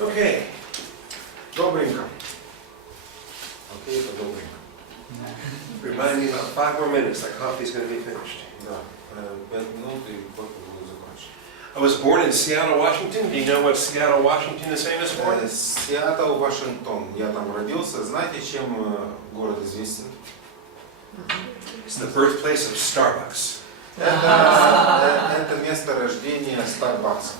Okay. Добренько. Окей, это добренько. Remind me about 5 more minutes. That coffee's going to be finished. Да. 5 минут и кофе будет закончен. I was born in Seattle, Washington. Do you know what Seattle, Washington is famous for? Сиэтл, Вашингтон. Я там родился. Знаете, чем город известен? It's the birthplace of Starbucks. Это место рождения Starbucks.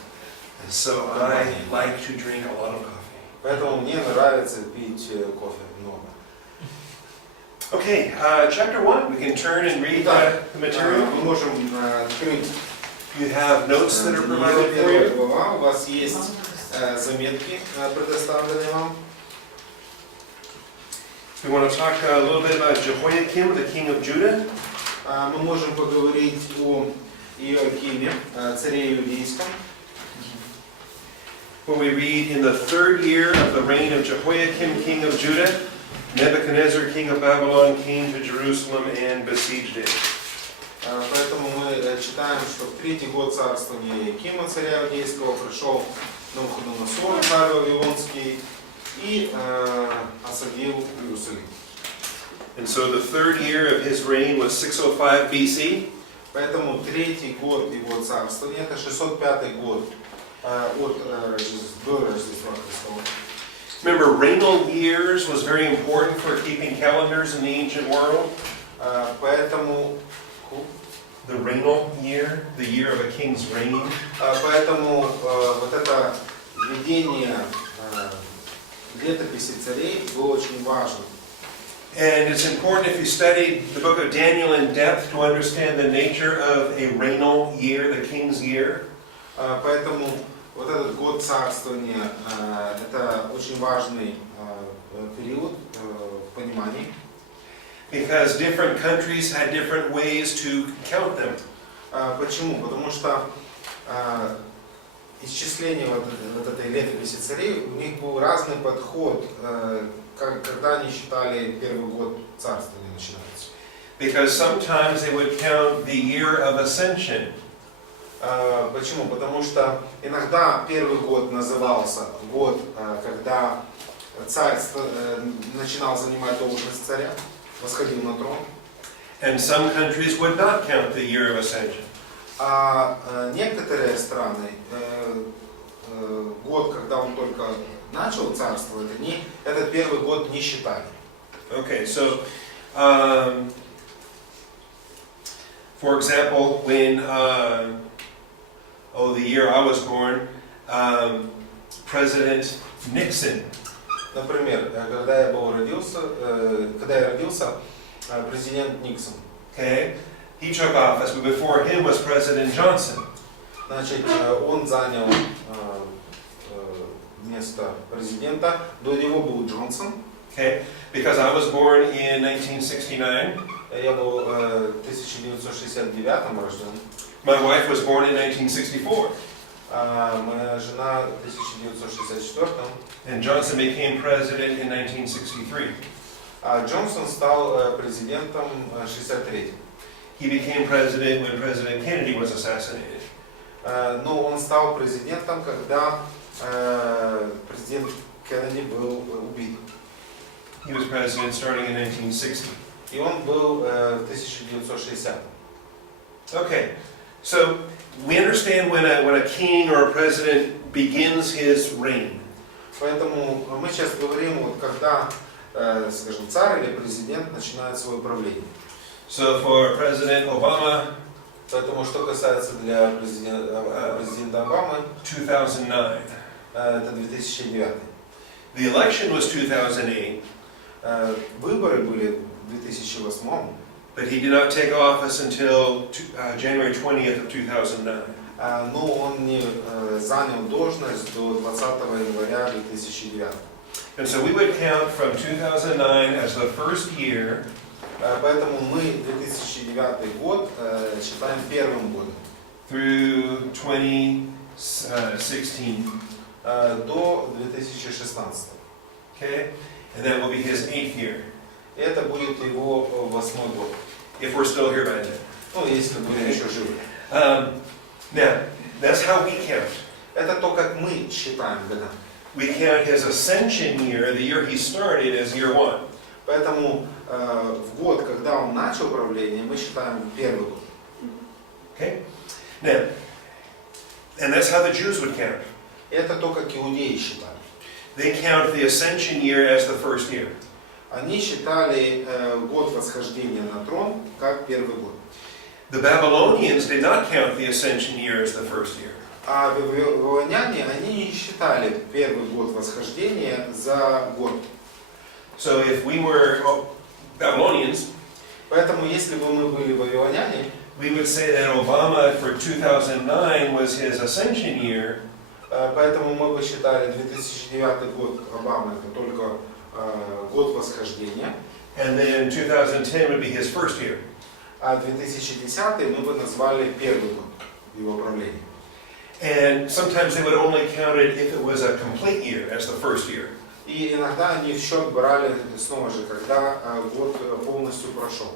So I like to drink a lot of coffee. Поэтому мне нравится пить кофе много. Okay, chapter 1. We can turn and read the material. Мы можем открыть. You have notes that are provided for Первая you. глава. У вас есть заметки, предоставленные вам. We want to talk a little bit about Jehoiakim, the king of Judah. Мы можем поговорить о Иоакиме, царе иудейском. When we read in the 3rd year of the reign of Jehoiakim, king of Judah, Nebuchadnezzar, king of Babylon, came to Jerusalem and besieged it. Поэтому мы читаем, что в 3-й год царствования Иоакима, царя иудейского, пришел Навуходоносор, царь Вавилонский, и осадил Иерусалим. And so the 3rd year of his reign was 605 BC. Поэтому 3-й год его царствования, это 605 год до Рождества Христова. Remember, regnal years was very important for keeping calendars in the ancient world. Поэтому The regnal year, the year of a king's reign. Поэтому вот это введение летописи царей было очень важно. And it's important if you study the book of Daniel in depth to understand the nature of a regnal year, the king's year. Поэтому вот этот год царствования это очень важный период в понимании. Because different countries had different ways to count them. Почему? Потому что исчисление вот этой летописи царей, у них был разный подход, когда они считали первый год царствования начинается. Because sometimes they would count the year of ascension. Почему? Потому что иногда первый год назывался год, когда царь начинал занимать должность царя, восходил на трон. And some countries would not count the year of ascension. А некоторые страны год, когда он только начал царствовать, они этот первый год не считали. Okay, so for example, when the year I was born, President Nixon. Например, когда я родился, президент Никсон. Okay, he took office, but before him was President Johnson. Значит, он занял место президента. До него был Джонсон. Okay, because I was born in 1969. Я был в 1969 рожден. My wife was born in 1964. Моя жена в 1964. And Johnson became president in 1963. А Джонсон стал президентом в 1963. He became president when President Kennedy was assassinated. Но он стал президентом, когда президент Кеннеди был убит. He was president starting in 1960. И он был в 1960. Okay, so we understand when a king or a president begins his reign. Поэтому мы сейчас говорим, вот когда, скажем, царь или президент начинает свое правление. So for President Obama, Поэтому что касается для президента Обамы, 2009. это 2009. The election was 2008, Выборы были в 2008, but he did not take office until January 20th of 2009. но он не занял должность до 20 января 2009. And so we would count from 2009 as the first year. Поэтому мы 2009 год считаем первым годом. Through 2016. До 2016. Okay? And that will be his 8th year. Это будет его 8-й год. If we're still here by then. Ну, если будем еще живы. Now, that's how we count. Это то, как мы считаем года. we count his ascension year, the year he started, as year 1. Поэтому в год, когда он начал правление, мы считаем первый год. Okay? Now, and that's how the Jews would count. Это то, как иудеи считали. They count the ascension year as the first year. Они считали год восхождения на трон как первый год. The Babylonians did not count the ascension year as the first year. А вавилоняне, они не считали первый год восхождения за год. So if we were Babylonians, Поэтому, если бы мы были вавилоняне, we would say that Obama for 2009 was his ascension year, поэтому мы бы считали 2009 год Обамы это только год восхождения, and then 2010 would be his first year. а 2010 мы бы назвали первый год его правления. And sometimes they would only count it if it was a complete year as the first year. И иногда они в счет брали снова же, когда год полностью прошел,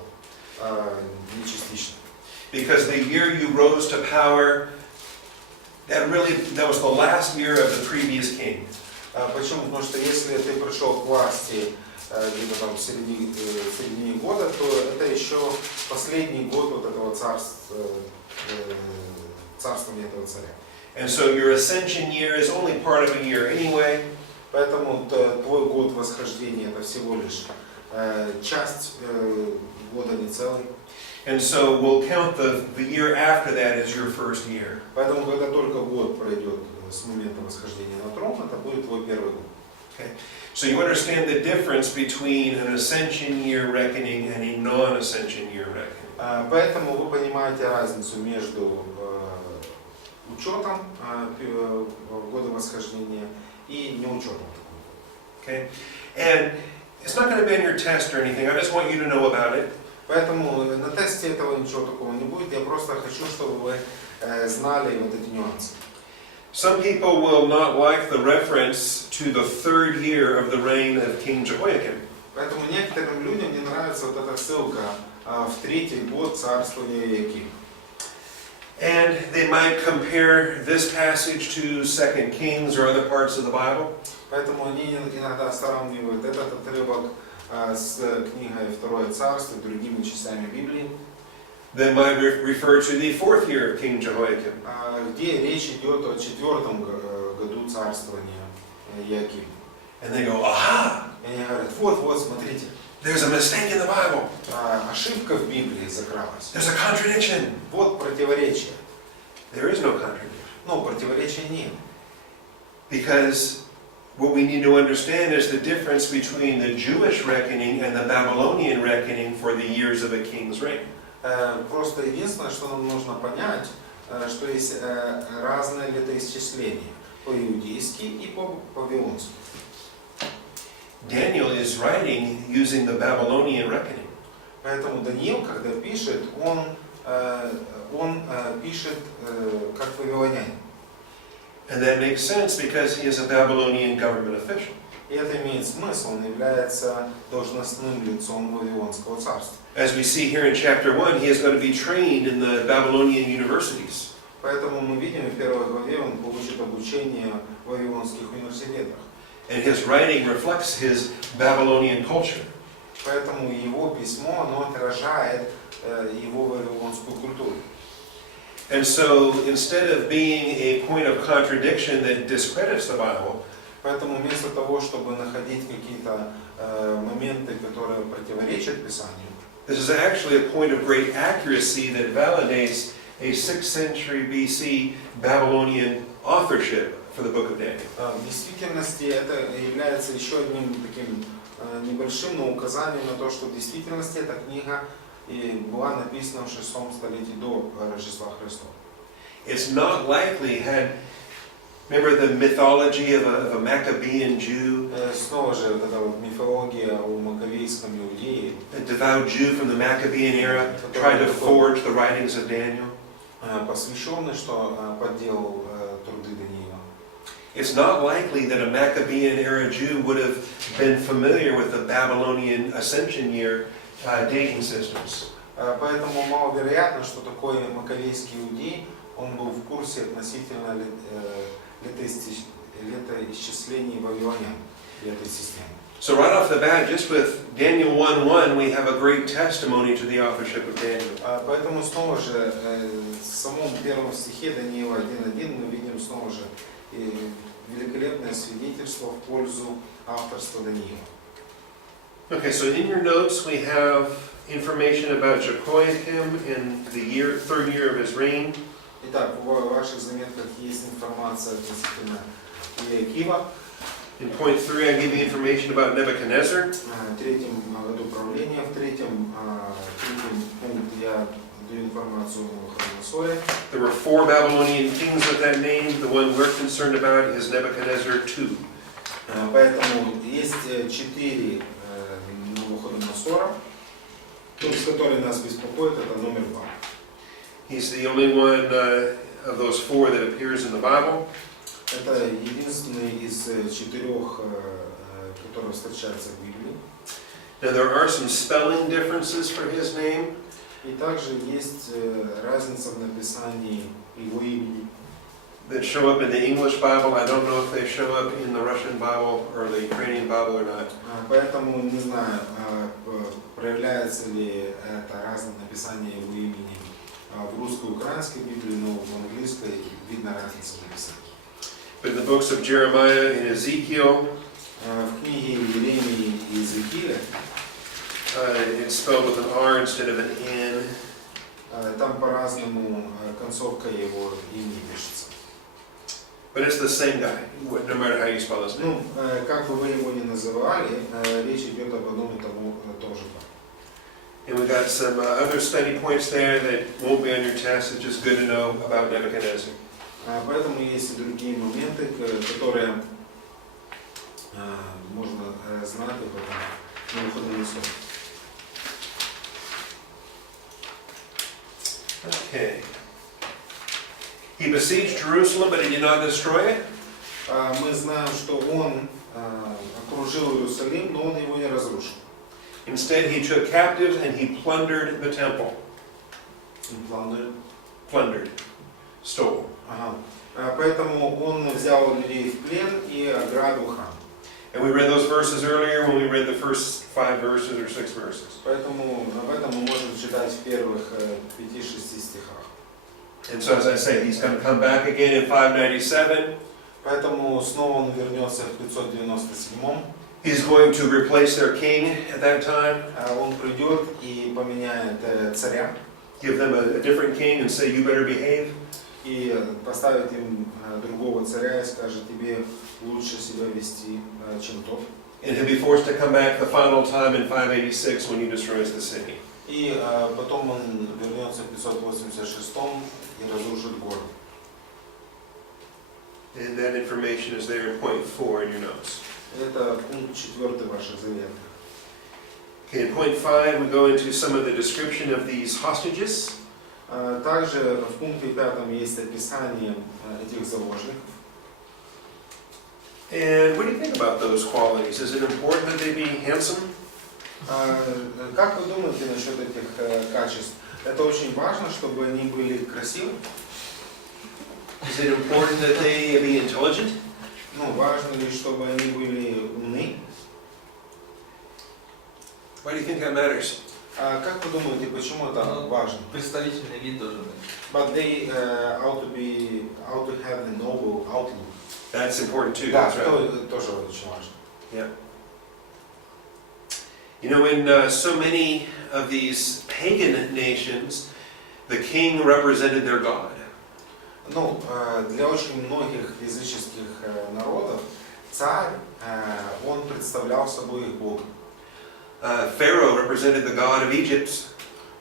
не частично. Because the year you rose to power, that was the last year of the previous king. Почему? Потому что если ты пришел к власти где-то там в середине года, то это еще последний год вот этого царствования этого царя. And so your ascension year is only part of a year anyway. Поэтому твой год восхождения это всего лишь часть года, не целый. And so we'll count the year after that as your first year. Поэтому, когда только год пройдет с момента восхождения на трон, это будет твой первый год. Okay. So you understand the difference between an ascension year reckoning and a non-ascension year reckoning. Поэтому вы понимаете разницу между учетом года восхождения и неучетом. Okay? And it's not going to be on your test or anything. I just want you to know about it. Поэтому на тесте этого ничего такого не будет. Я просто хочу, чтобы вы знали вот эти нюансы. Some people will not like the reference to the third year of the reign of King Jehoiakim. Поэтому некоторым людям не нравится вот эта ссылка в третий год царствования Иоакима. And they might compare this passage to 2 Kings or other parts of the Bible. Поэтому они иногда сравнивают этот отрывок с книгой «Второе царство» и другими частями Библии. They might refer to the fourth year of King Jehoiakim. Где речь идет о 4-м году царствования Иоакима. And they go, aha! И они говорят, вот, смотрите. There's a mistake in the Bible. Ошибка в Библии закралась. There's a contradiction. Вот противоречие. There is no contradiction. Но противоречия нет. Because what we need to understand is the difference between the Jewish reckoning and the Babylonian reckoning for the years of a king's reign. Просто единственное, что нам нужно понять, что есть разное летоисчисление по-иудейски и по-вавилонски. Daniel is writing using the Babylonian reckoning. Поэтому Даниил, когда пишет, он пишет как вавилонянин. And that makes sense because he is a Babylonian government official. И это имеет смысл, он является должностным лицом Вавилонского царства. As we see here in chapter 1, he is going to be trained in the Babylonian universities. Поэтому мы видим в первой главе, он получит обучение в Вавилонских университетах. And his writing reflects his Babylonian culture. Поэтому его письмо, оно отражает его вавилонскую культуру. And so, instead of being a point of contradiction that discredits the Bible, Поэтому вместо того, чтобы находить какие-то моменты, которые противоречат Писанию, this is actually a point of great accuracy that validates a 6th century BC Babylonian authorship for the book of Daniel. в действительности это является еще одним таким небольшим, но указанием на то, что в действительности эта книга была написана в 6 столетии до Рождества Христова. It's not likely had, remember the mythology of a Maccabean Jew? Снова же вот эта вот мифология о маковейском иудее, A devout Jew from the Maccabean era tried to forge the writings of Daniel. посвященный, что подделал труды Даниила. It's not likely that a Maccabean era Jew would have been familiar with the Babylonian ascension year dating systems. Поэтому маловероятно, что летоисчисления, он был в курсе относительно летоисчислений вавилонян, этой системы. So right off the bat, just with Daniel 1:1, we have a great testimony to the authorship of Daniel. Поэтому снова же в самом первом стихе Даниила 1:1 мы видим снова же великолепное свидетельство в пользу авторства Даниила. Okay, so in your notes we have information about Jehoiakim in the third year of his reign. Итак, в ваших заметках есть информация относительно Иоакима. In point 3, I give you information about Nebuchadnezzar. В третьем году правления, в третьем пункте я даю информацию о Навуходоносоре. There were 4 Babylonian kings with that name. The one we're concerned about is Nebuchadnezzar II. Поэтому есть 4 Навуходоносора, с который нас беспокоит, это номер 2. He's the only one of those 4 that appears in the Bible. Это единственный из 4, который встречается в Библии. Now there are some spelling differences for his name. И также есть разница в написании его имени. That show up in the English Bible. I don't know if they show up in the Russian Bible or the Ukrainian Bible or not. Поэтому не знаю, проявляется ли это разное написание его имени в русской и украинской Библии, но в английской видно разницу в написании. But in the books of Jeremiah and Ezekiel, в книге Иеремии и Иезекииля it's spelled with an R instead of an N. Там по-разному концовка его имени пишется. But it's the same guy, no matter how you spell his name. Ну, как бы вы его ни называли, речь идет об одном и том же. And we got some other study points there that won't be on your test. It's just good to know about Nebuchadnezzar. Поэтому есть и другие моменты, которые можно знать об этом Навуходоносоре. Okay. He besieged Jerusalem, but he did not destroy it. Мы знаем, что он окружил Иерусалим, но он его не разрушил. Instead, he took captives and he plundered the temple. Plundered. Stole. Поэтому он взял людей в плен и ограбил храм. And we read those verses earlier when we read the first 5 verses or 6 verses. Поэтому об этом мы можем читать в первых 5-6 стихах. And so, as I say, he's going to come back again in 597. Поэтому снова он вернется в 597. He's going to replace their king at that time. Он придет и поменяет царя. Give them a different king and say, you better behave. И поставит им другого царя и скажет, тебе лучше себя вести, чем тот. And he'll be forced to come back the final time in 586 when he destroys the city. И потом он вернется в 586 и разрушит город. And that information is there in point 4 in your notes. Это пункт 4 ваших заветов. Okay, in point 5 we go into some of the description of these hostages. Также в пункте 5 есть описание этих заложников. And what do you think about those qualities? Is it important that they be handsome? Как вы думаете насчет этих качеств? Это очень важно, чтобы они были красивы? Is it important that they be intelligent? Ну, важно ли, чтобы они были умны? Why do you think that matters? Как вы думаете, почему это важно? Представительный вид должен быть. But they ought to have a noble outlook. That's important too. Да, That's right. это тоже очень важно. Yeah. You know, in so many of these pagan nations, the king represented their god. Ну, для очень многих языческих народов царь, он представлял собой их бога. Pharaoh represented the god of Egypt.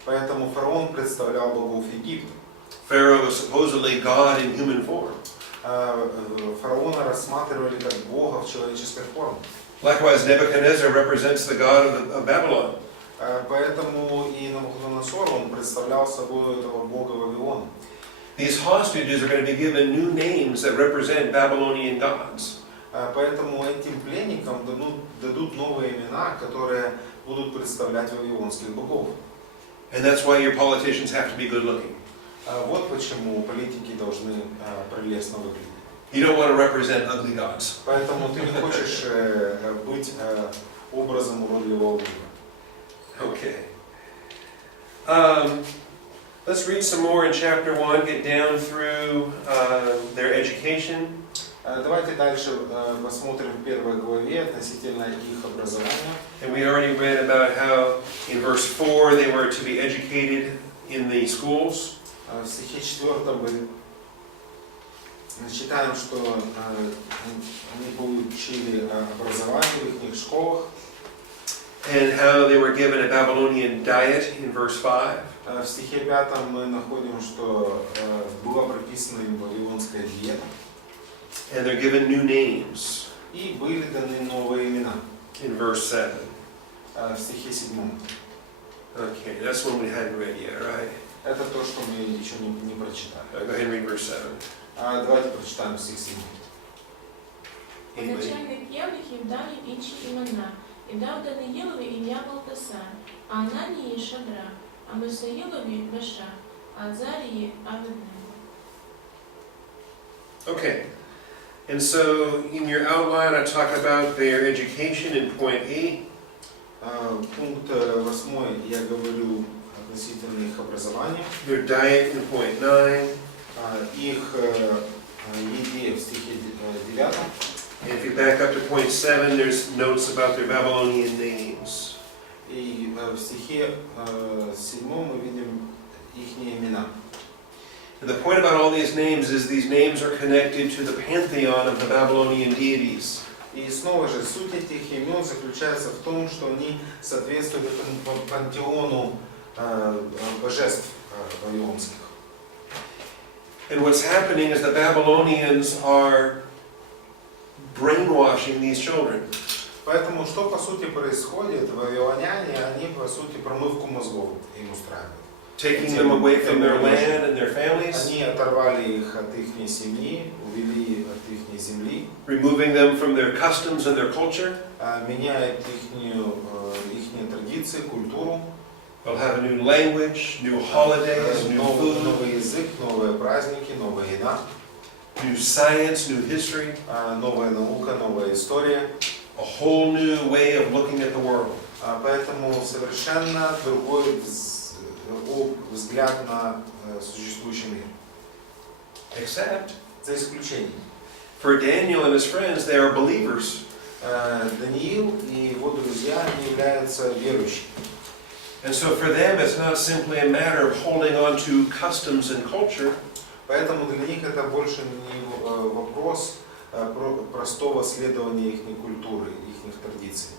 Поэтому фараон представлял богов Египта. Pharaoh was supposedly God in human form. Фараона рассматривали как бога в человеческой форме. Likewise, Nebuchadnezzar represents the god of Babylon. Поэтому и Навуходоносор, он представлял собой этого бога Вавилона. These hostages are going to be given new names that represent Babylonian gods. Поэтому этим пленникам дадут новые имена, которые будут представлять вавилонских богов. And that's why your politicians have to be good looking. Вот почему политики должны прелестно выглядеть. You don't want to represent ugly gods. Поэтому ты не хочешь быть образом уродливого Бога. Okay. Let's read some more in chapter 1, get down through their education. Давайте дальше посмотрим в первой главе относительно их образования. And we already read about how in verse 4 they were to be educated in the schools. В стихе 4 мы читаем, что они получили образование в их школах. And how they were given a Babylonian diet in verse 5. В стихе 5 мы находим, что была прописана им вавилонская диета. And they're given new names И были даны новые имена. in verse 7. В стихе 7. Okay, that's one we hadn't read yet, right? Это то, что мы еще не прочитали. Go ahead and read verse 7. Давайте прочитаем стих 7. Начальник євнух їм дав їм інші імена, і дав Даниїлові ім'я Валтасар, а Ананії Шадра, а Мисаїлові Меша, а Азарії Аведнего. Okay, and so in your outline I talk about their education in point 8. Пункт 8 я говорю относительно их образования. Their diet in point 9. Их еде в стихе 9. And if you back up to point 7, there's notes about their Babylonian names. И в стихе 7 мы видим их имена. And the point about all these names is these names are connected to the pantheon of the Babylonian deities. И снова же суть этих имен заключается в том, что они соответствуют пантеону божеств вавилонских. And what's happening is the Babylonians are brainwashing these children. Поэтому что по сути происходит? Вавилоняне, они по сути промывку мозгов им устраивают. Taking them away from their land and their families. Они оторвали их от их семьи, увели от их земли. Removing them from their customs and their culture. Меняют их традиции, культуру. They'll have a new language, new holidays, new food. Новый язык, новые праздники, новая еда. New science, new history. Новая наука, новая история. A whole new way of looking at the world. Поэтому совершенно другой взгляд на существующий мир. Except, За исключением. for Daniel and his friends, they are believers. Даниил и его друзья они являются верующими. And so for them, it's not simply a matter of holding on to customs and culture. Поэтому для них это больше не вопрос простого следования их культуры, их традиций.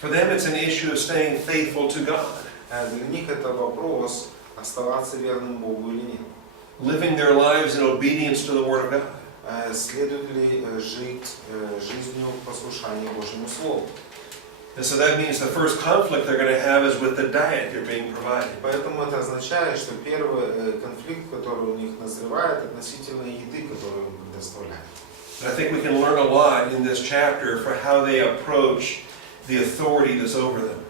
For them, it's an issue of staying faithful to God. Для них это вопрос оставаться верным Богу или нет. Living their lives in obedience to the Word of God. Следует ли жить жизнью послушания Божьему Слову? And so that means the first conflict they're going to have is with the diet they're being provided. Поэтому это означает, что первый конфликт, который у них назревает, относительно еды, которую им предоставляют. And I think we can learn a lot in this chapter for how they approach the authority that's over them.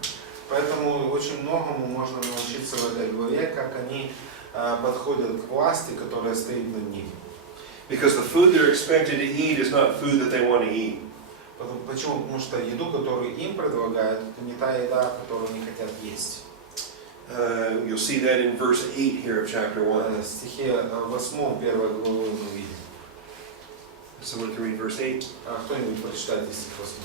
Поэтому очень многому можно научиться в этой главе, как они подходят к власти, которая стоит над ними. Because the food they're expected to eat is not food that they want to eat. Почему? Потому что еду, которую им предлагают, это не та еда, которую они хотят есть. You'll see that in verse 8 here of chapter 1. В стихе 8 первой главы мы видим. Someone can read verse 8. Кто-нибудь прочитает стих 8.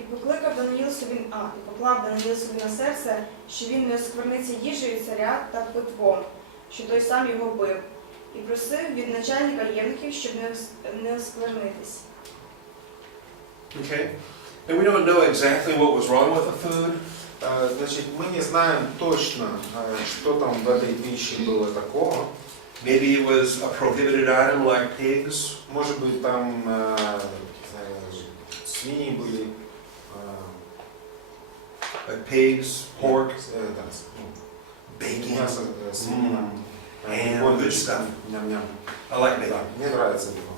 І поклав Даниїл собі на серце, що він не оскверниться їжею царя та питвом, що той сам його бив, і просив від начальника євнухів, щоб не осквернитись. Okay? And we don't know exactly what was wrong with the food. Значит, мы не знаем точно, что там в этой пище было такого. Maybe it was a prohibited item like pigs. Может быть, там свиньи были. Like pigs, pork, bacon, Мясо, свинина. and good stuff. Ням-ням. I like Да, bacon. мне нравится бекон.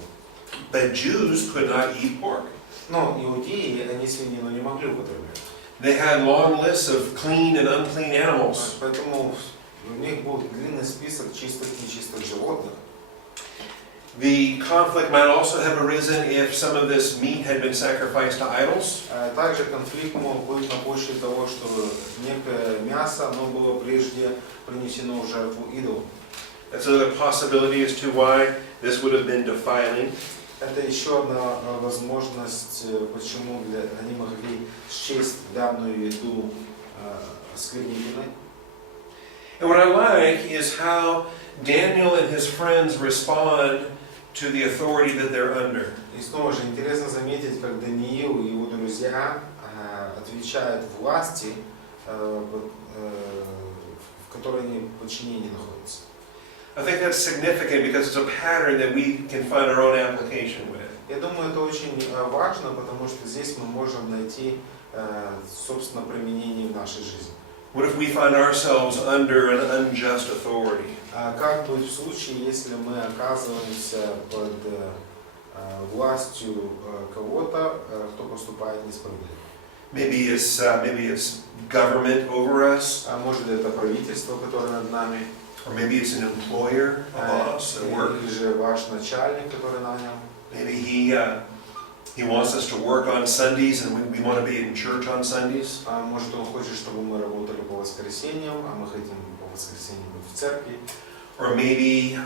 But Jews could not eat pork. Но иудеи, они свинину не могли употреблять. They had long lists of clean and unclean animals. Поэтому у них был длинный список чистых и нечистых животных. The conflict might also have arisen if some of this meat had been sacrificed to idols. Также конфликт мог быть на почве того, что некое мясо, оно было прежде принесено в жертву идолу. That's another possibility as to why this would have been defiling. Это еще одна возможность, почему они могли счесть данную еду осквернительной. And what I like is how Daniel and his friends respond to the authority that they're under. И снова же интересно заметить, как Даниил и его друзья отвечают власти, в которой они в подчинении находятся. I think that's significant because it's a pattern that we can find our own application with. Я думаю, это очень важно, потому что здесь мы можем найти, собственно, применение в нашей жизни. What if we find ourselves under an unjust authority? Как быть в случае, если мы оказываемся под властью кого-то, кто поступает несправедливо? Maybe it's government over us, Может, это правительство, которое над нами, or maybe it's an employer, a boss at work. или же ваш начальник, который нанял. Maybe he wants us to work on Sundays and we want to be in church on Sundays. Может, он хочет, чтобы мы работали по воскресеньям, а мы хотим по воскресеньям быть в церкви. Or maybe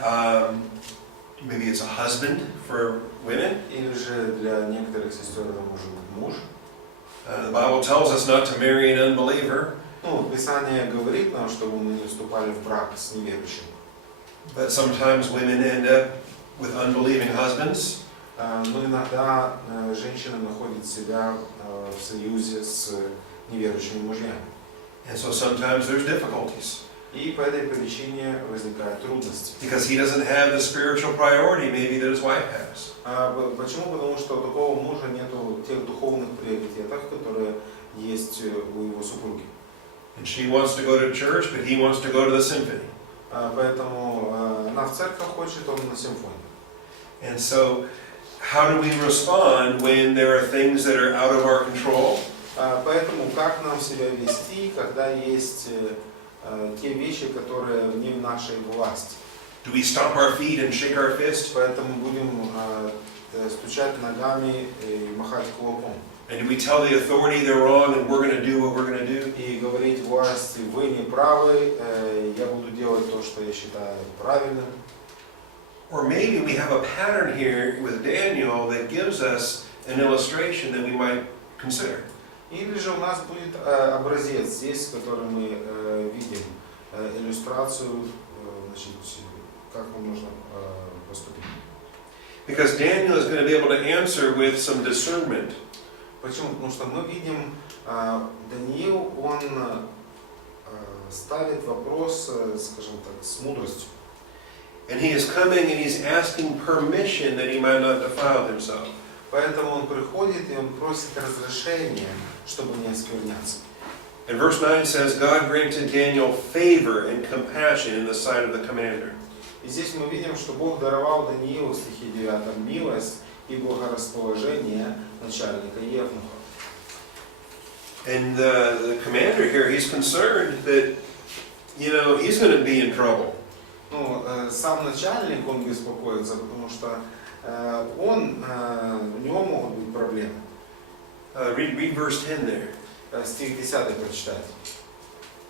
it's a husband for women. Или же для некоторых сестер это может быть муж. The Bible tells us not to marry an unbeliever, Писание говорит нам, чтобы мы не вступали в брак с неверующим. but sometimes women end up with unbelieving husbands. Но иногда женщина находит себя в союзе с неверующими мужьями. And so sometimes there's difficulties И по этой причине возникают трудности. because he doesn't have the spiritual priority maybe that his wife has. Почему? Потому что у такого мужа нет тех духовных приоритетов, которые есть у его супруги. And she wants to go to church, but he wants to go to the symphony. Поэтому она в церковь хочет, он на симфонию. And so how do we respond when there are things that are out of our control? Поэтому как нам себя вести, когда есть те вещи, которые вне нашей власти? Do we stomp our feet and shake our fist? Поэтому будем стучать ногами и махать кулаком. And do we tell the authority they're wrong and we're going to do what we're going to do? И говорить власти: вы не правы, я буду делать то, что я считаю правильным. Or maybe we have a pattern here with Daniel that gives us an illustration that we might consider. Или же у нас будет образец здесь, который мы видим, иллюстрацию, значит, как нам нужно поступить. Because Daniel is going to be able to answer with some discernment. Почему? Потому что мы видим, Даниил, он ставит вопрос, скажем так, с мудростью. And he is coming and he's asking permission that he might not defile himself. Поэтому он приходит и он просит разрешения, чтобы не оскверняться. And verse 9 says, God granted Daniel favor and compassion in the sight of the commander. И здесь мы видим, что Бог даровал Даниилу в стихе 9 милость и благорасположение начальника евнуха. And the commander here, he's concerned that, he's going to be in trouble. Сам начальник, он беспокоится, потому что у него могут быть проблемы. Read verse 10 there. Стих 10 прочитайте.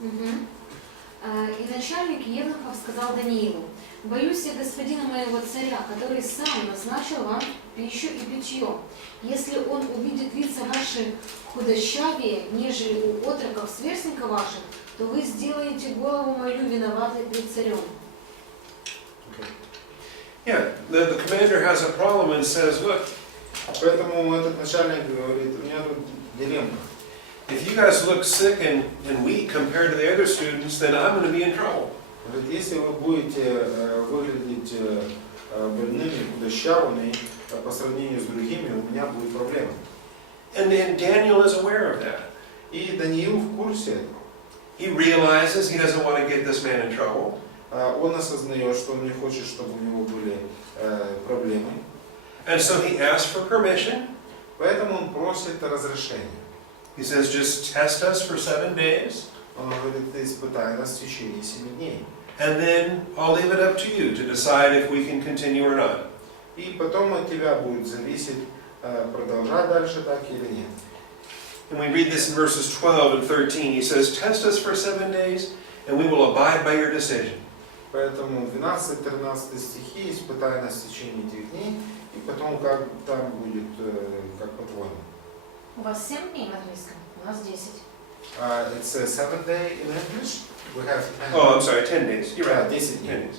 И начальник евнухов сказал Даниилу: «Боюсь я господина моего царя, который сам назначил вам пищу и питье. Если он увидит лица ваши худощавее, нежели у отроков сверстников ваших, то вы сделаете голову мою виноватой пред царем». Yeah, the commander has a problem and says, look, Поэтому этот начальник говорит: у меня тут дилемма. if you guys look sick and weak compared to the other students, then I'm going to be in trouble. Если вы будете выглядеть больными, худощавыми по сравнению с другими, у меня будет проблема. And Daniel is aware of that. И Даниил в курсе этого. He realizes he doesn't want to get this man in trouble. Он осознает, что он не хочет, чтобы у него были проблемы. And so he asks for permission. Поэтому он просит разрешения. He says, just test us for 7 days. Он говорит: испытай нас в течение 7 дней. And then I'll leave it up to you to decide if we can continue or not. И потом от тебя будет зависеть, продолжать дальше так или нет. And we read this in verses 12 and 13. He says, "Test us for 7 days, and we will abide by your decision." Поэтому 12-13 стихи испытай нас в течение этих дней, и потом как там будет, как по-твоему. У вас 7 дней в английском, у нас 10. It's a 7-day in English. We have Oh, I'm sorry, 10 days. You're right. 10 10 дней. days.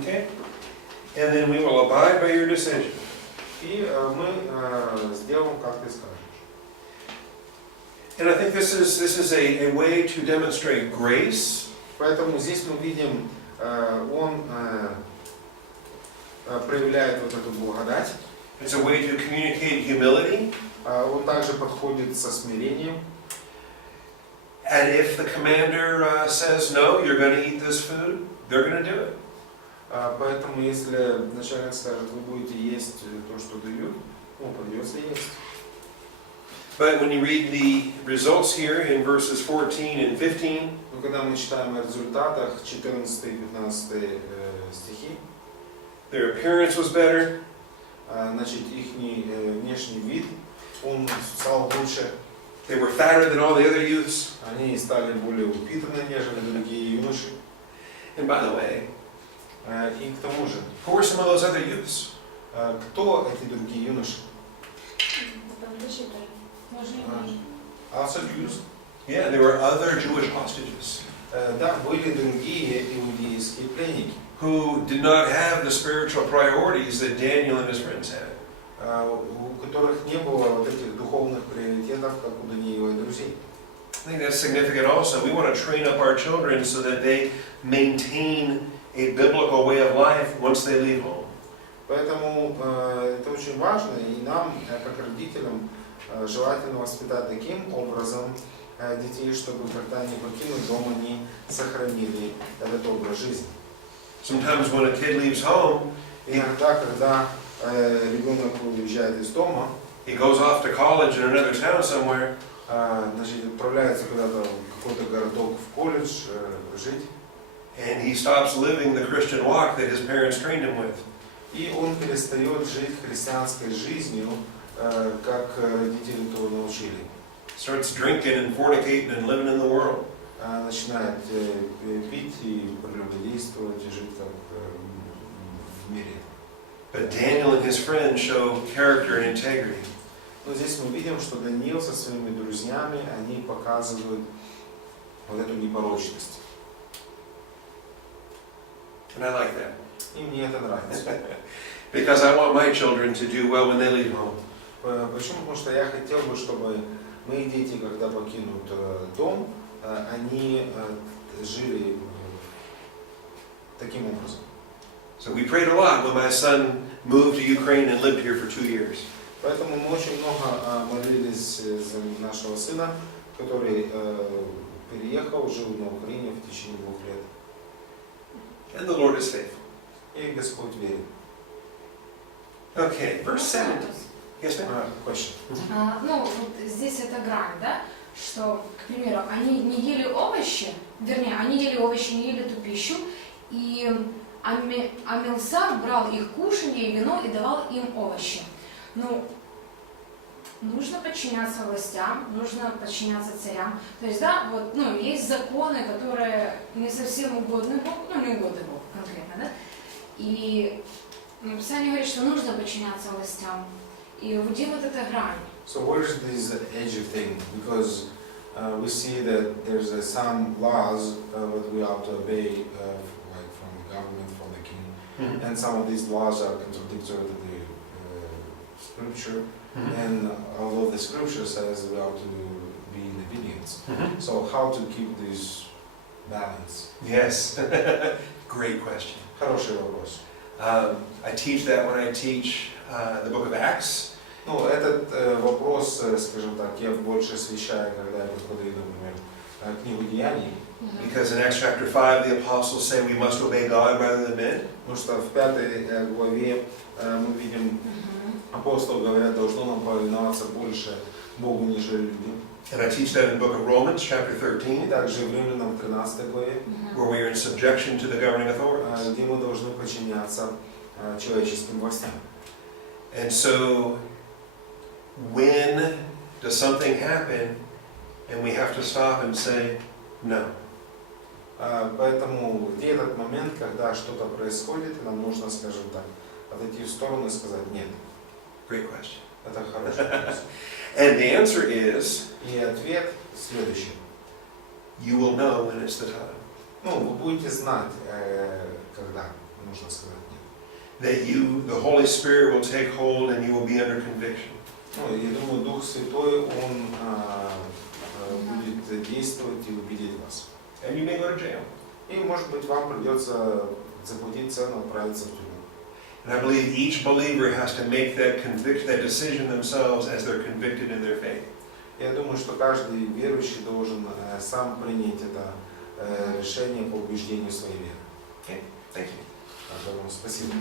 Okay? And then we will abide by your decision. И мы сделаем, как ты скажешь. And I think this is a way to demonstrate grace. Поэтому здесь мы видим, он проявляет вот эту благодать. It's a way to communicate humility. Он также подходит со смирением. And if the commander says, no, you're going to eat this food, they're going to do it. Поэтому если начальник скажет, вы будете есть то, что дают, придется есть. But when you read the results here in verses 14 and 15, Но когда мы читаем о результатах 14 и 15 стихи, their appearance was better, значит, их внешний вид, он стал лучше. they were fatter than all the other youths. Они стали более упитаны, нежели другие юноши. And by the way, И к тому же, who were some of those other youths? кто эти другие юноши? Also Jews. Yeah, there were other Jewish hostages Да, были другие иудейские пленники, who did not have the spiritual priorities that Daniel and his friends had. у которых не было вот этих духовных приоритетов, как у Даниила и друзей. I think that's significant also. We want to train up our children so that they maintain a biblical way of life once they leave home. Поэтому это очень важно, и нам, как родителям, желательно воспитать таким образом детей, чтобы когда они покинут дом, они сохранили этот образ жизни. Sometimes when a kid leaves home, Иногда, когда ребенок уезжает из дома, he goes off to college in another town somewhere, значит, отправляется куда-то в какой-то городок в колледж жить, and he stops living the Christian walk that his parents trained him with. и он перестает жить христианской жизнью, как родители его научили. Starts drinking and fornicating and living in the world. Начинает пить и прелюбодействовать и жить как в мире. But Daniel and his friends show character and integrity. Но здесь мы видим, что Даниил со своими друзьями, они показывают вот эту непорочность. And I like that. И мне это нравится. Because I want my children to do well when they leave home. Почему? Потому что я хотел бы, чтобы мои дети, когда покинут дом, они жили таким образом. So we prayed a lot when my son moved to Ukraine and lived here for 2 years. Поэтому мы очень много молились за нашего сына, который переехал, жил на Украине в течение 2 лет. And the Lord is faithful. И Господь верит. Okay, verse 7. Yes, ma'am? Question. Ну, вот здесь эта грань, да, что, к примеру, они не ели овощи, вернее, они ели овощи, не ели эту пищу, и Амилсар брал их кушанье и вино и давал им овощи. Ну, нужно подчиняться властям, нужно подчиняться царям. То есть, да, вот, ну, есть законы, которые не совсем угодны Богу, ну, не угодны Богу конкретно, да, и Писание говорит, что нужно подчиняться властям. И где вот эта грань? So where is this edge thing? Because we see that there's some laws that we have to obey, like from the government, from the king, Mhm. and some of these laws are contradictory to the scripture. Mhm. And although the scripture says we have to be in obedience, Mhm. so how to keep this balance? Yes. Great question. Хороший вопрос. I teach that when I teach the book of Acts. Ну, этот вопрос, скажем так, я больше освещаю, когда я преподаю, например, книгу Деяний. Because in Acts chapter 5, the apostles say we must obey God rather than men. Потому что в 5 главе мы видим, апостол говорят, должно нам повиноваться больше Богу ниже люди. And I teach that in the book of Romans, chapter И 13, также в Римлянам 13 главе, where we are in subjection to the governing authorities. где мы должны подчиняться человеческим властям. And so, when does something happen and we have to stop and say, no? Поэтому где этот момент, когда что-то происходит, и нам нужно, скажем так, отойти в сторону и сказать нет. Great question. Это хороший вопрос. And the answer is, И ответ следующий. you will know when it's the time. Ну, вы будете знать, когда нужно сказать нет. That the Holy Spirit will take hold and you will be under conviction. Ну, я думаю, Дух Святой, Он будет действовать и убедить вас. And you may go to jail. И, может быть, вам придется заплатить цену, отправиться в тюрьму. And I believe each believer has to make that decision themselves as they're convicted in their faith. Я думаю, что каждый верующий должен сам принять это решение по убеждению своей веры. Okay, thank you. Вам спасибо.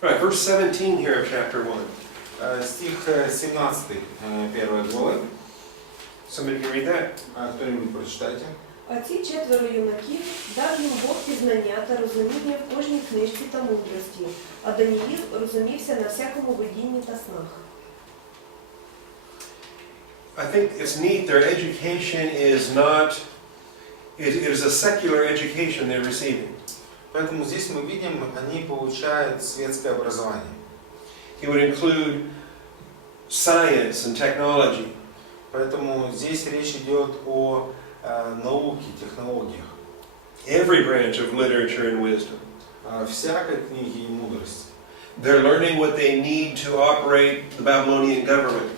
All right, verse 17 here of chapter 1. Стих 17, первой главы. Somebody can read that. Кто-нибудь прочитайте. А ці 4 юнаків дав їм Бог пізнання та розуміння в кожній книжці та мудрості, а Даниїл розумівся на всякому видінні та снах. I think it's neat, their education is not, it is a secular education they're receiving. Поэтому здесь мы видим, они получают светское образование. It would include science and technology. Поэтому здесь речь идет о науке, технологиях. Every branch of literature and wisdom. Всякой книги и мудрости. They're learning what they need to operate the Babylonian government.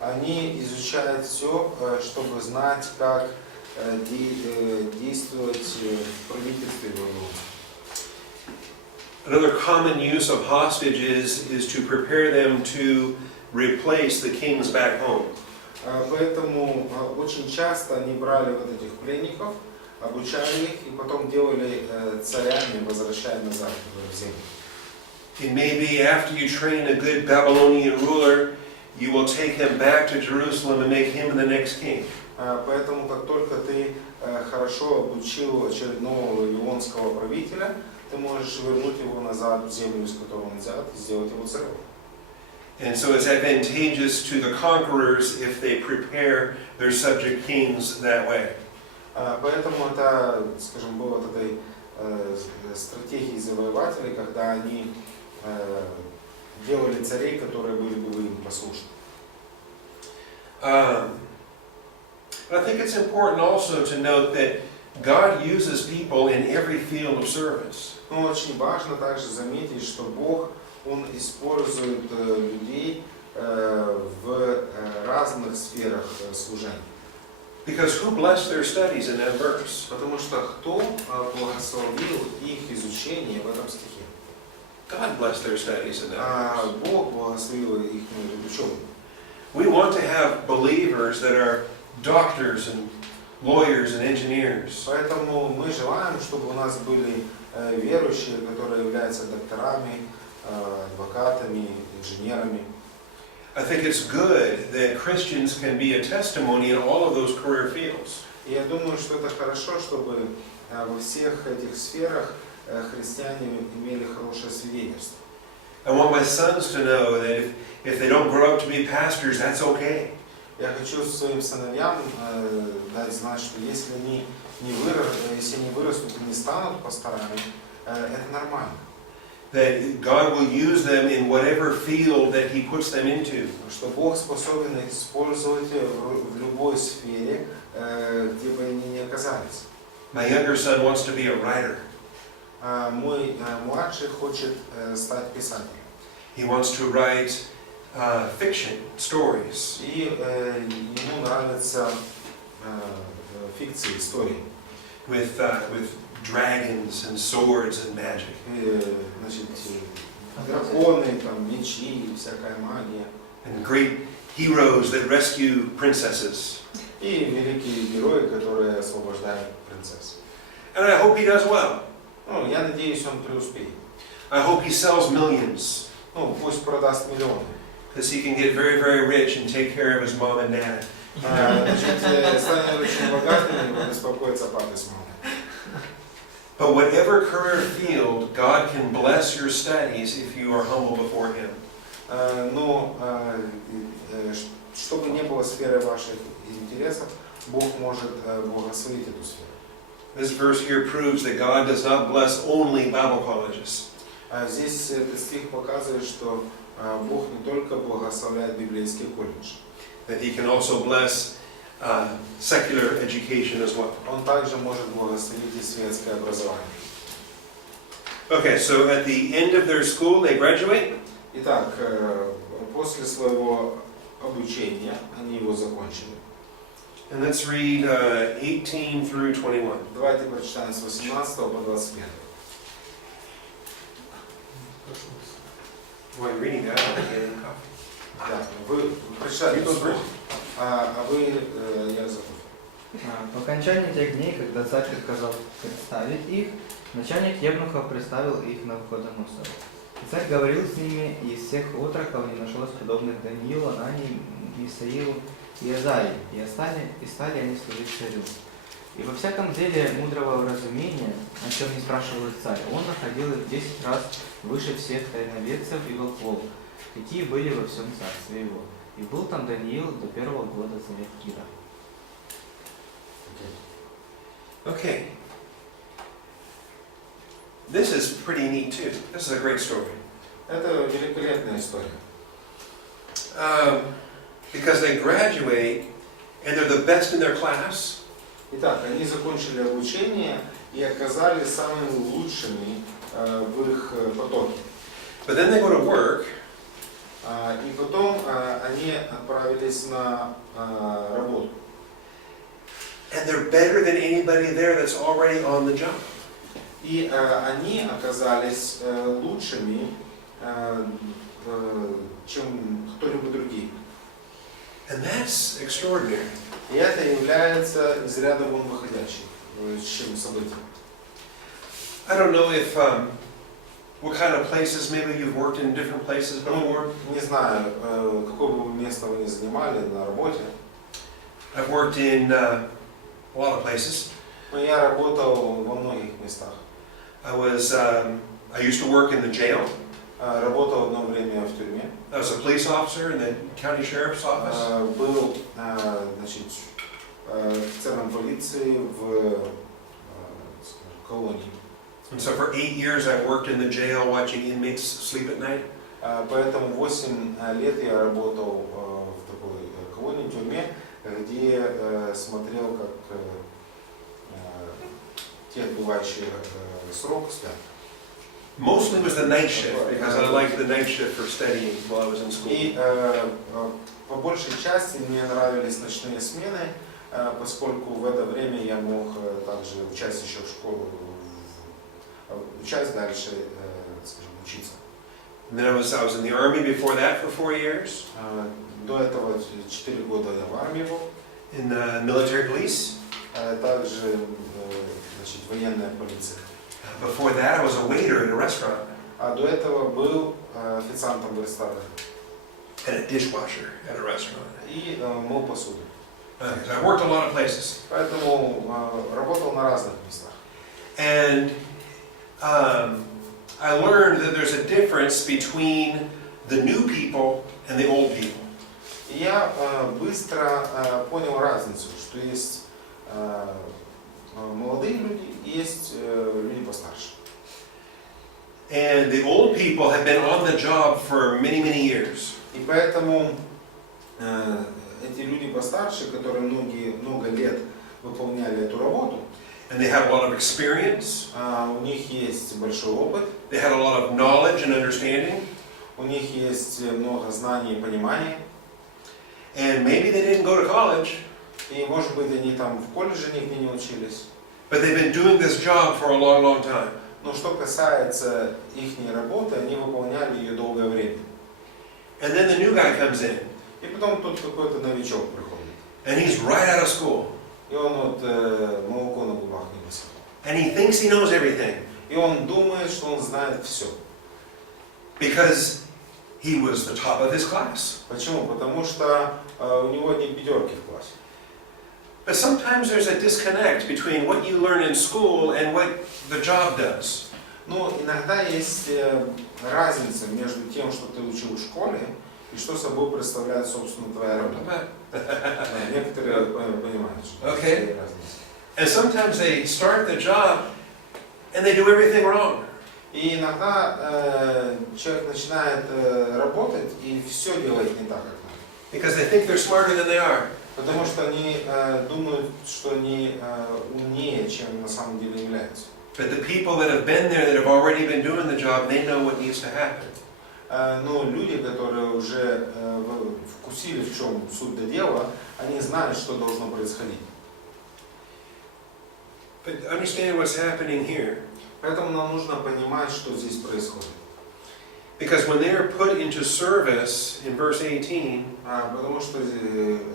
Они изучают все, чтобы знать, как действовать в правительстве Вавилона. Another common use of hostages is to prepare them to replace the kings back home. Поэтому очень часто они брали вот этих пленников, обучали их и потом делали царями, возвращая назад в землю. It may be after you train a good Babylonian ruler, you will take him back to Jerusalem and make him the next king. Поэтому как только ты хорошо обучил очередного вавилонского правителя, ты можешь вернуть его назад в землю, из которой он взят, и сделать его царем. And so it's advantageous to the conquerors if they prepare their subject kings that way. Поэтому это, скажем, было вот этой стратегией завоевателей, когда они делали царей, которые были бы им послушны. I think it's important also to note that God uses people in every field of service. Но очень важно также заметить, что Бог, Он использует людей в разных сферах служения. Because who blessed their studies in that verse? Потому что кто благословил их изучение в этом стихе? God blessed their studies in that verse. Бог благословил их учебу. We want to have believers that are doctors and lawyers and engineers. Поэтому мы желаем, чтобы у нас были верующие, которые являются докторами, адвокатами, инженерами. I think it's good that Christians can be a testimony in all of those career fields. И я думаю, что это хорошо, чтобы во всех этих сферах христиане имели хорошее свидетельство. I want my sons to know that if they don't grow up to be pastors, that's okay. Я хочу своим сыновьям дать знать, что если они не вырастут и не станут пасторами, это нормально. That God will use them in whatever field that He puts them into. Что Бог способен их использовать в любой сфере, где бы они ни оказались. My younger son wants to be a writer. Мой младший хочет стать писателем. He wants to write fiction, stories. И ему нравятся фикции, истории. With dragons and swords and magic. Значит, драконы, там, мечи, всякая магия. And great heroes that rescue princesses. И великие герои, которые освобождают принцесс. And I hope he does well. Ну, я надеюсь, он преуспеет. I hope he sells millions. Ну, пусть продаст миллионы. because he can get very, very rich and take care of his mom and dad. Значит, станет очень богатым, и беспокоиться о папе с мамой. But whatever career field, God can bless your studies if you are humble before Him. Но что бы ни было сферой ваших интересов, Бог может благословить эту сферу. This verse here proves that God does not bless only Bible colleges. Здесь этот стих показывает, что Бог не только благословляет Библейский колледж, That He can also bless secular education as well. Он также может благословить и светское образование. Okay, so at the end of their school, they graduate. Итак, после своего обучения они его закончили. And let's read 18 through 21. Давайте прочитаем с 18 по 25. While you're reading that, I'll get a coffee. Да, вы прочитали вслух, а вы я за кофе. По окончании тех дней, когда царь приказал представить их, начальник евнухов представил их Навуходоносору. И царь говорил с ними, и из всех отроков не нашлось подобных Даниилу, Анании, Мисаилу и Азарии, и стали они служить царю. И во всяком деле мудрого разумения, о чем не спрашивал их царь, он находил их в 10 раз выше всех тайноведцев и волхвов, какие были во всем царстве его. И был там Даниил до 1-го года царя Кира. Okay. This is pretty neat too. This is a great story. Это великолепная история. Because they graduate and they're the best in their class. Итак, они закончили обучение и оказались самыми лучшими в их потоке. But then they go to work. И потом они отправились на работу. And they're better than anybody there that's already on the job. И они оказались лучшими, чем кто-либо другие. And that's extraordinary. И это является из ряда вон выходящим событием. I don't know if what kind of places maybe you've worked in different places before. Не знаю, какое бы место вы ни занимали на работе. I've worked in a lot of places. Но я работал во многих местах. I used to work in the jail. Работал одно время в тюрьме. I was a police officer in the county sheriff's office. Был, значит, офицером полиции в колонии. And so for 8 years I worked in the jail watching inmates sleep at night. Поэтому 8 лет я работал в такой колонии, тюрьме, где смотрел, как те отбывающие срок спят. Mostly was the night shift because I liked the night shift for studying while I was in school. И по большей части мне нравились ночные смены, поскольку в это время я мог также участь еще в школу, участь дальше, скажем, учиться. And then I was in the army before that for 4 years. До этого 4 года я в армии был. In the military police. Также, значит, военная полиция. Before that I was a waiter in a restaurant. А до этого был официантом в ресторане. And a dishwasher at a restaurant. И мыл посуду. I worked a lot of places. Поэтому работал на разных местах. And I learned that there's a difference between the new people and the old people. И я быстро понял разницу, что есть молодые люди и есть люди постарше. And the old people have been on the job for many, many years. И поэтому эти люди постарше, которые много лет выполняли эту работу, And they have a lot of experience. у них есть большой опыт, They had a lot of knowledge and understanding. у них есть много знаний и понимания. And maybe they didn't go to college, И, может быть, они там в колледже нигде не учились. but they've been doing this job for a long, long time. Но что касается их работы, они выполняли ее долгое время. And then the new guy comes in, И потом тут какой-то новичок приходит. and he's right out of school. И он вот молоко на губах не высыпал. And he thinks he knows everything И он думает, что он знает все. because he was the top of his class. Почему? Потому что у него одни пятерки в классе. But sometimes there's a disconnect between what you learn in school and what the job does. Но иногда есть разница между тем, что ты учил в школе, и что собой представляет, собственно, твоя работа. Некоторые понимают, что Okay. есть разница. And sometimes they start the job and they do everything wrong. И иногда человек начинает работать и все делает не так, как надо. Because they think they're smarter than they are. Потому что они думают, что они умнее, чем на самом деле являются. But the people that have been there, that have already been doing the job, they know what needs to happen. Но люди, которые уже вкусили, в чем суть до дела, они знают, что должно происходить. But understand what's happening here. Поэтому нам нужно понимать, что здесь происходит. Because when they are put into service in verse 18, Потому что,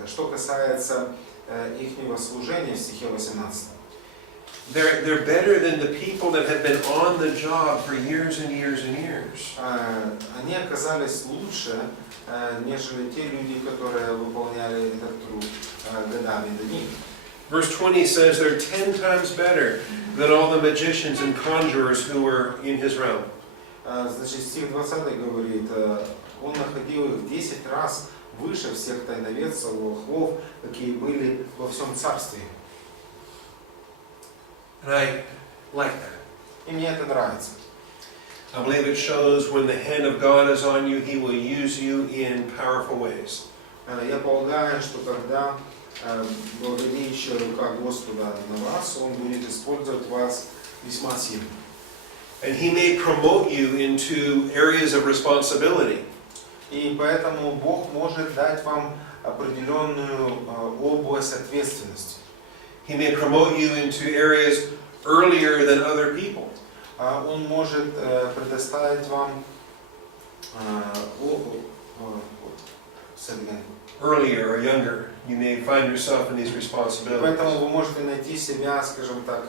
что касается ихнего служения в стихе 18, they're better than the people that have been on the job for years and years and years. они оказались лучше, нежели те люди, которые выполняли этот труд годами до них. Verse 20 says they're 10 times better than all the magicians and conjurers who were in his realm. Значит, стих 20 говорит, он находил их в 10 раз выше всех тайноведцев, волхвов, какие были во всем царстве. And I like that. И мне это нравится. I believe it shows when the hand of God is on you, He will use you in powerful ways. Я полагаю, что когда благоденствующая рука Господа на вас, Он будет использовать вас весьма сильно. And He may promote you into areas of responsibility. И поэтому Бог может дать вам определенную область ответственности. He may promote you into areas earlier than other people. Он может предоставить вам Earlier or younger, you may find yourself in these responsibilities. Поэтому вы можете найти себя, скажем так,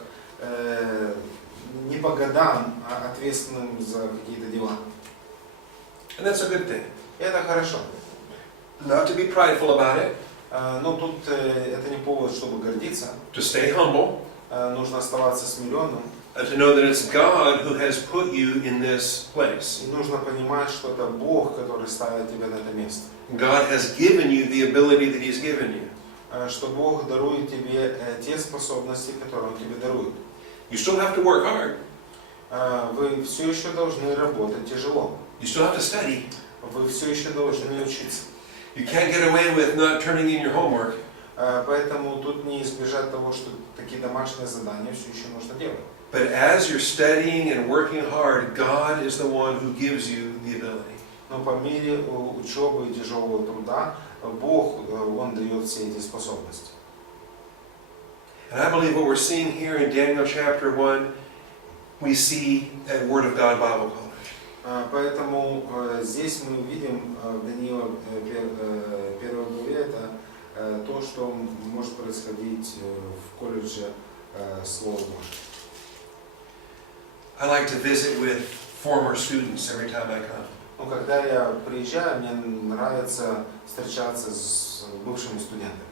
не по годам, а ответственным за какие-то дела. And that's a good thing. И это хорошо. Not to be prideful about it, Но тут это не повод, чтобы гордиться. to stay humble, Нужно оставаться смиренным. and to know that it's God who has put you in this place. И нужно понимать, что это Бог, который ставит тебя на это место. God has given you the ability that He's given you. Что Бог дарует тебе те способности, которые Он тебе дарует. You still have to work hard. Вы все еще должны работать тяжело. You still have to study. Вы все еще должны учиться. You can't get away with not turning in your homework. Поэтому тут не избежать того, что такие домашние задания все еще нужно делать. But as you're studying and working hard, God is the one who gives you the ability. Но по мере учебы и тяжелого труда Бог, Он дает все эти способности. And I believe what we're seeing here in Daniel chapter 1, we see at Word of God Bible College. Поэтому здесь мы видим в Даниила 1 главе это то, что может происходить в колледже Слова Божьего. I like to visit with former students every time I come. Но когда я приезжаю, мне нравится встречаться с бывшими студентами.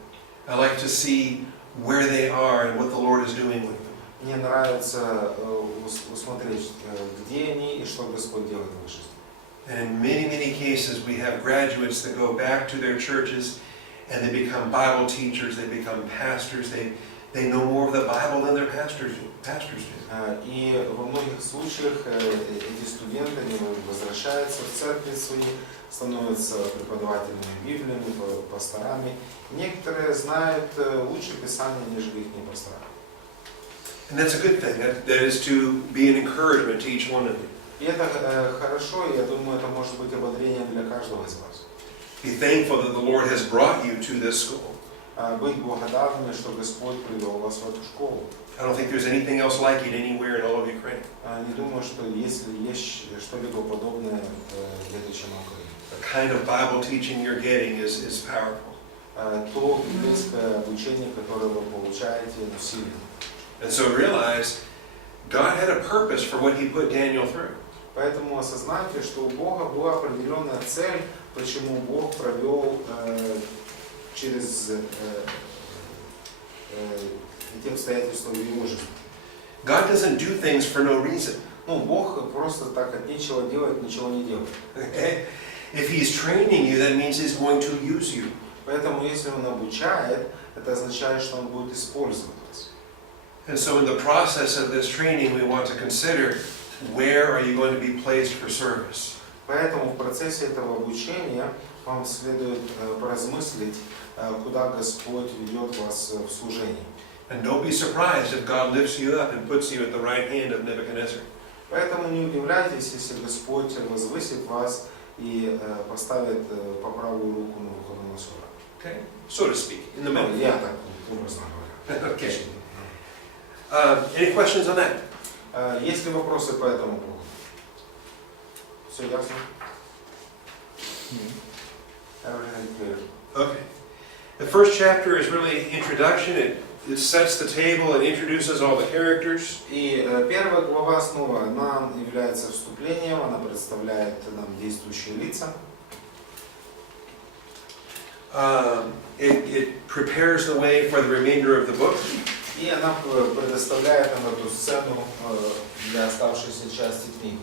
I like to see where they are and what the Lord is doing with them. Мне нравится усмотреть, где они и что Господь делает в их жизни. And in many, many cases, we have graduates that go back to their churches and they become Bible teachers, they become pastors, they know more of the Bible than their pastors do. И во многих случаях эти студенты они возвращаются в церкви свои, становятся преподавателями Библии, пасторами. Некоторые знают лучше Писания, нежели их не пастора. And that's a good thing. That is to be an encouragement to each one of you. И это хорошо, и я думаю, это может быть ободрением для каждого из вас. Be thankful that the Lord has brought you to this school. Быть благодарными, что Господь привел вас в эту школу. I don't think there's anything else like it anywhere in all of Ukraine. Не думаю, что если есть что-либо подобное где-то, чем на Украине. The kind of Bible teaching you're getting is powerful. То библейское обучение, которое вы получаете, сильно. And so realize God had a purpose for what He put Daniel through. Поэтому осознайте, что у Бога была определенная цель, почему Бог провел через эти обстоятельства в его жизни. God doesn't do things for no reason. Ну, Бог просто так от нечего делать, ничего не делает. Okay? If He's training you, that means He's going to use you. Поэтому, если Он обучает, это означает, что Он будет использовать вас. And so in the process of this training, we want to consider where are you going to be placed for service. Поэтому в процессе этого обучения вам следует поразмыслить, куда Господь ведет вас в служении. And don't be surprised if God lifts you up and puts you at the right hand of Nebuchadnezzar. Поэтому не удивляйтесь, если Господь возвысит вас и поставит по правую руку Навуходоносора. Okay? So to speak, in the middle. Я так образно говорю. Okay. Any questions on that? Есть ли вопросы по этому поводу? Все ясно? Everything clear. Okay. The first chapter is really introduction. It sets the table and introduces all the characters. И первая глава снова она является вступлением, она представляет нам действующие лица. It prepares the way for the remainder of the book. И она предоставляет нам эту сцену для оставшейся части книги.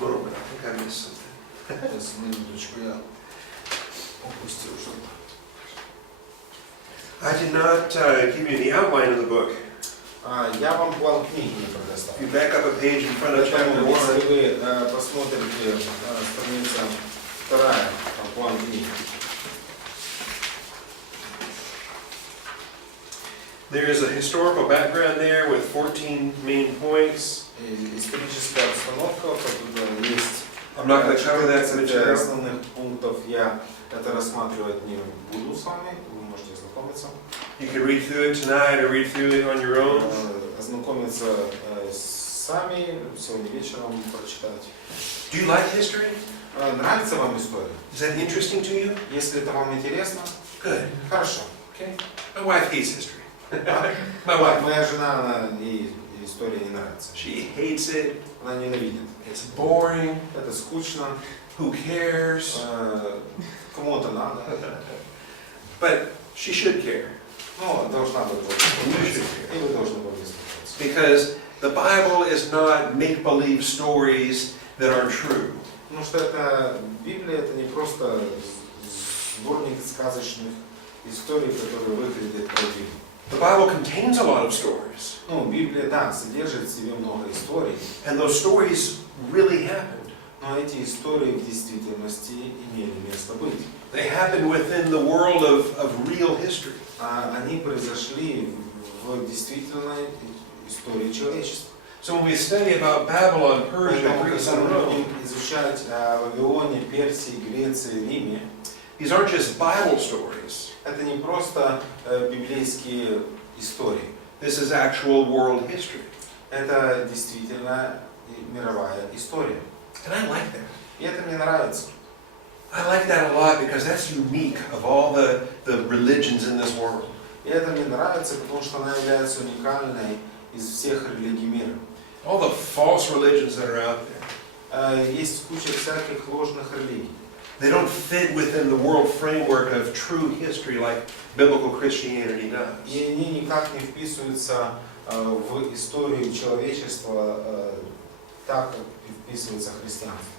One moment, I think I missed something. Сейчас, минуточку, я упустил что-то. I did not give you the outline of the book. Я вам план книги не If you предоставил. back up a page in front of chapter Поэтому, 1, если вы посмотрите страница 2, план книги, there is a historical background there with 14 main points. историческая обстановка, тут есть I'm not going to cover that 14 material. основных пунктов. Я это рассматривать не буду с вами, вы можете ознакомиться. You can read through it tonight or read through it on your own. Ознакомиться сами, сегодня вечером прочитать. Do you like history? Нравится вам история? Is that interesting to you? Если это вам интересно, Good. хорошо. Okay. My wife hates history. А? My wife. Моя жена, она, ей история не нравится. She hates it. Она ненавидит. It's boring. Это скучно. Who cares? Кому-то надо. But she should care. Но должна быть You should и вы должны были слушаться. Because the Bible is not make-believe stories that are true. Потому что это Библия, это не просто сборник сказочных историй, которые выглядят правдивыми. The Bible contains a lot of stories. Ну, Библия, да, содержит в себе много историй, And those stories really happened. но эти истории в действительности имели место быть. They happened within the world of real history. Они произошли в действительной истории человечества. So when we study about Babylon, Persia, Поэтому, Greece, когда and мы Rome, будем изучать о Вавилоне, Персии, Греции, Риме, these aren't just Bible stories. это не просто библейские истории. This is actual world history. Это действительно мировая история. And I like that. И это мне нравится. I like that a lot because that's unique of all the religions in this world. И это мне нравится, потому что она является уникальной из всех религий мира. All the false religions that are out there. Есть куча всяких ложных религий. They don't fit within the world framework of true history like biblical Christianity does. И они никак не вписываются в историю человечества так, как вписывается христианство.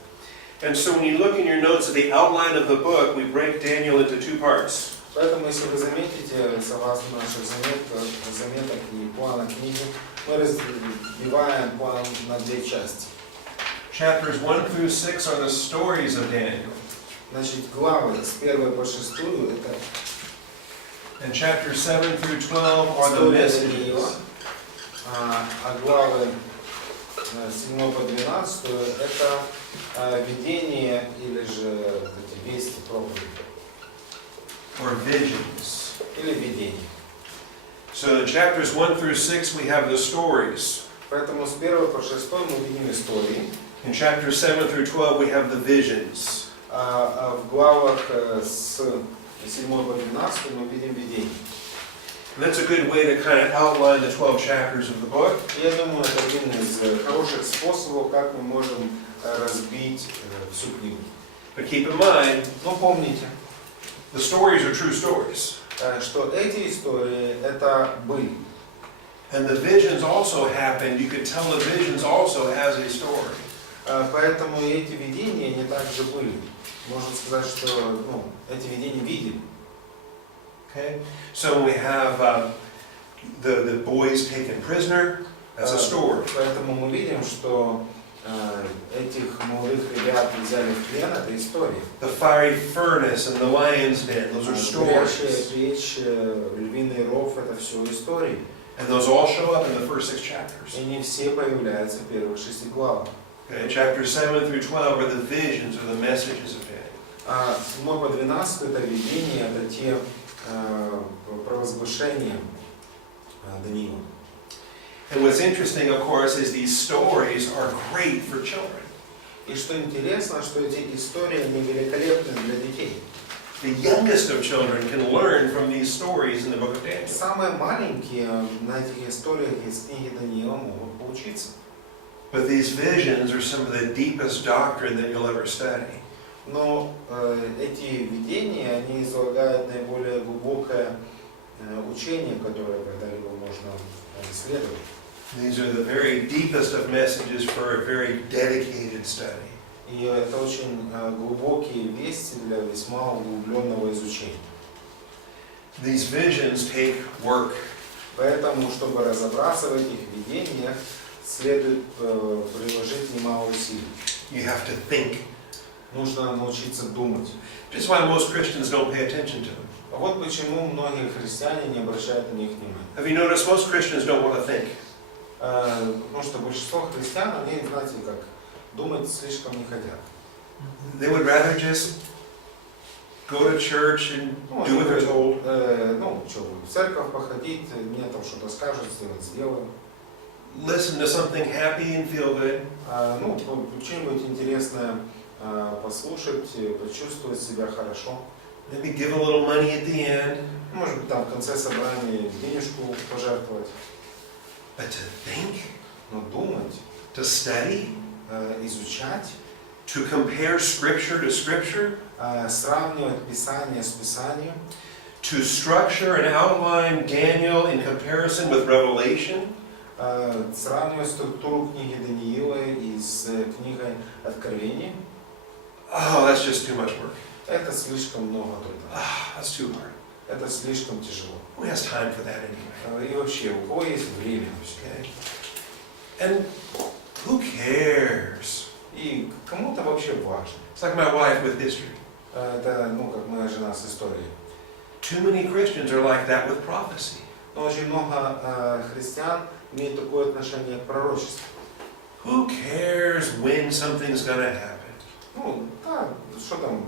And so when you look in your notes at the outline of the book, we break Daniel into two parts. Поэтому, если вы заметите, согласно наших заметок и плана книги, мы разбиваем план на две части. Chapters 1 through 6 are the stories of Daniel. Значит, главы с 1 по 6 это And chapters 7 through 12 are the история messages. Даниила, а главы 7 по 12, это видение или же вот эти вести, проповеди. or visions. Или видение. So in chapters 1 through 6 we have the stories. Поэтому с 1 по 6 мы видим истории. In chapters 7 through 12 we have the visions. А в главах с 7 по 12 мы видим видение. And that's a good way to kind of outline the 12 chapters of the book. Я думаю, это один из хороших способов, как мы можем разбить всю книгу. But keep in mind, Но помните, the stories are true stories. что эти истории это были. And the visions also happened. You could tell the visions also has a story. Поэтому и эти видения не также были. Можно сказать, что эти видения видели. Okay? So we have the boys taken prisoner. That's a story. Поэтому мы видим, что этих молодых ребят взяли в плен, это история. The fiery furnace and the lion's den. Those are Горящая stories. печь, львиный ров, это все истории. And those all show up in the first 6 chapters. И они все появляются в первых 6 главах. Okay? Chapters 7 through 12 are the visions or the messages of Daniel. А 7 по 12 это видение, это те провозглашения Даниила. And what's interesting, of course, is these stories are great for children. И что интересно, что эти истории, они великолепны для детей. The youngest of children can learn from these stories in the book of Daniel. Самые маленькие на этих историях из книги Даниила могут поучиться. But these visions are some of the deepest doctrine that you'll ever study. Но эти видения, они излагают наиболее глубокое учение, которое когда-либо можно исследовать. These are the very deepest of messages for a very dedicated study. И это очень глубокие вести для весьма углубленного изучения. These visions take work. Поэтому, чтобы разобраться в этих видениях, следует приложить немало усилий. You have to think. Нужно научиться думать. Just why most Christians don't pay attention to them. А вот почему многие христиане не обращают на них внимания. Have you noticed most Christians don't want to think? Потому что большинство христиан, они, знаете, как думать слишком не хотят. They would rather just go to church and do what they're told. В церковь походить, мне там что-то скажут, сделаем. Listen to something happy and feel good. Что-нибудь интересное послушать, почувствовать себя хорошо. Maybe give a little money at the end. Может быть, там в конце собрания денежку пожертвовать. But to think, Но думать, to study, изучать, to compare scripture to scripture, сравнивать Писание с Писанием, to structure and outline Daniel in comparison with Revelation, сравнивать структуру книги Даниила и с книгой Откровения. oh, that's just too much work. Это слишком много труда. That's too hard. Это слишком тяжело. Who has time for that anyway? И вообще, у кого есть время? Okay. And who cares? И кому-то вообще важно. It's like my wife with history. Это, как моя жена с историей. Too many Christians are like that with prophecy. Но очень много христиан имеют такое отношение к пророчеству. Who cares when something's going to happen? Что там,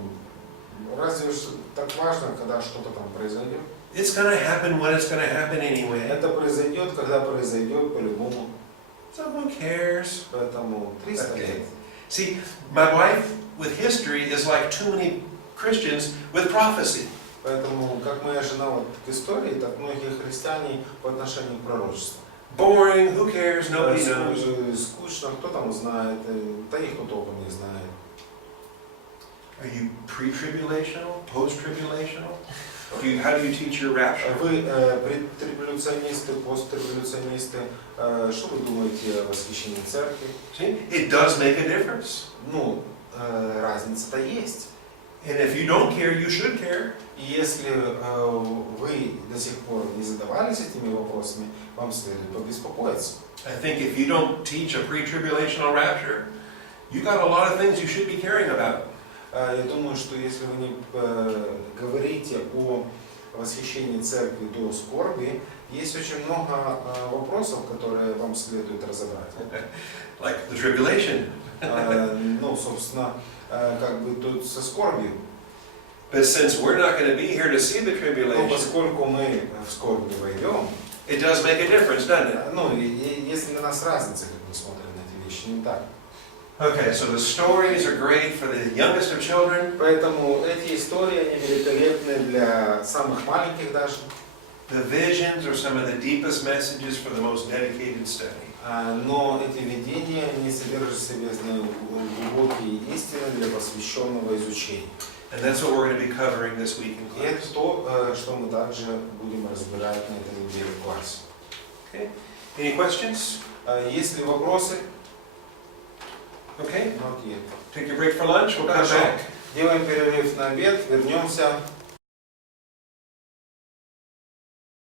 разве так важно, когда что-то там произойдет? It's going to happen when it's going to happen anyway. Это произойдет, когда произойдет по-любому. So who cares? Поэтому 300 лет. See, my wife with history is like too many Christians with prophecy. Поэтому, как моя жена вот к истории, так многие христиане по отношению к пророчеству. Boring, who cares, nobody knows. Скучно, кто там знает, да никто толком не знает. Are you pre-tribulational, post-tribulational? How do you teach your rapture? Вы предреволюционисты, посттреволюционисты, что вы думаете о восхищении церкви? See, it does make a difference. Разница-то есть. And if you don't care, you should care. И если вы до сих пор не задавались этими вопросами, вам следует побеспокоиться. I think if you don't teach a pre-tribulational rapture, you got a lot of things you should be caring about. Я думаю, что если вы не говорите о восхищении церкви до скорби, Есть очень много вопросов, которые вам следует разобрать. Like the tribulation. Ну, собственно, как бы тут со скорбью. But since we're not going to be here to see the Но tribulation, поскольку мы в скорбь не войдем, it does make a difference, doesn't it? ну, если для нас разница, как мы смотрим на эти вещи, не так. Okay, so the stories are great for the youngest of children. Поэтому эти истории, они великолепны для самых маленьких даже. The visions are some of the deepest messages for the most dedicated study. Но эти видения, они содержат в себе глубокие истины для посвященного изучения. And that's what we're going to be covering this week in И это class. то, что мы также будем разбирать на этой неделе в классе. Okay? Any questions? Есть ли вопросы? Okay? Not yet. Take your break for lunch. We'll come Хорошо. back. Делаем перерыв на обед, вернемся